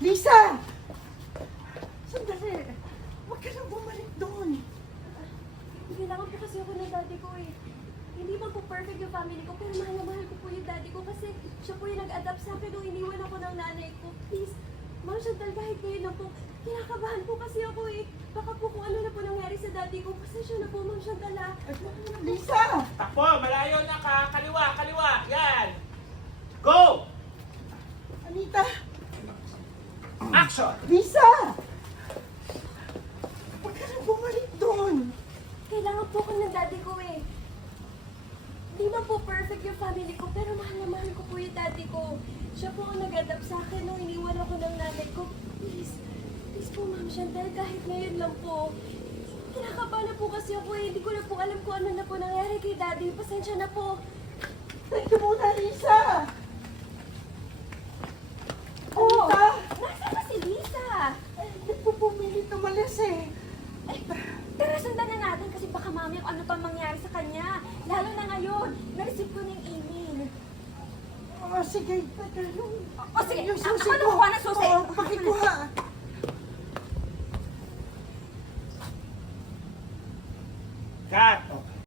Lisa! Sandali. Huwag ka nang bumalik doon. Kailangan po kasi ako ng daddy ko eh. Hindi man po perfect yung family ko, pero mahal na mahal ko po yung daddy ko kasi siya po yung nag-adapt sa akin nung iniwan ako ng nanay ko. Please, Ma'am Chantal, kahit ngayon na po, kinakabahan po kasi ako eh. Baka po kung ano na po nangyari sa daddy ko, pasensya na po, Ma'am Chantal ah. Lisa! Takbo, malayo na ka. Kaliwa, kaliwa. Yan. Go! Anita! Action! Lisa! Huwag ka nang bumalik doon. Kailangan po ko ng daddy ko eh. Hindi man po perfect yung family ko, pero mahal na mahal ko po yung daddy ko. Siya po ang nag-adapt sa akin nung iniwan ako ng nanay ko. Please, please po Ma'am Chantal, kahit ngayon lang po. Kinakabahan na po kasi ako eh. Hindi ko na po alam kung ano na po nangyari kay daddy. Pasensya na po. Teka muna, Lisa! Oh, Anita! nasaan ba si Lisa? Hindi po pumilit umalis eh. Tara, sundan na natin kasi baka mamaya kung ano pa mangyari sa kanya. Lalo na ngayon, na-receive ko ng email. Sige. Teka, yung... O sige, yung ako susi na kuha ng susi. Oo, pakikuha. Cut! Okay.